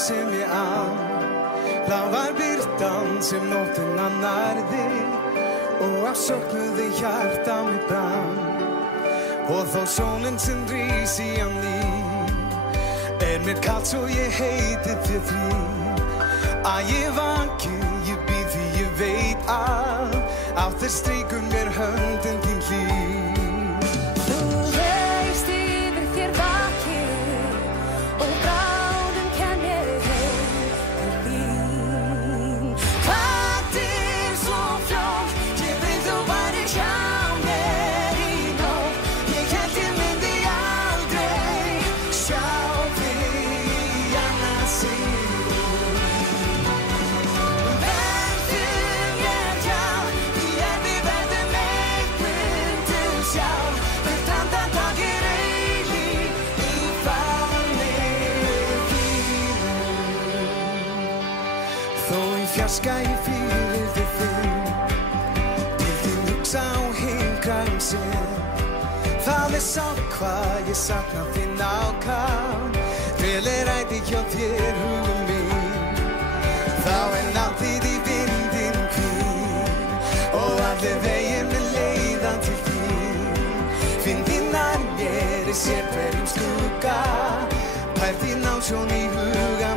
sem ég á. Lág var birtan sem nóttina nærði og af söknuði hjarta mitt brann. Og þó sólin sem rís í á ný mér kalt svo ég heiti þér því. Að ég vanki, ég býð því ég veit að á þér stríkur mér höndin þín hlýr. Þú veist yfir þér vakir og bráðum kem ég heim til þín. Hvað svo fljótt, ég veit þú værir hjá mér í nótt. Ég hélt ég myndi aldrei sjá þig annað sinn. Verðum ég hjá, því við verðum eitt myndu sjá. Hvert andartak eilíf í faðmi þínum. Þó í fjarska ég fyrir þig finn, til þín hugsa á hinn sinn. Það sárt hvað ég sakna þín ákaft, vel ætti hjá þér hugum minn. Þá náttið í vindinn hvín og allir veginn leiða til þín. Finn þín nær mér sér hverjum skugga, pær þín ásjón í huga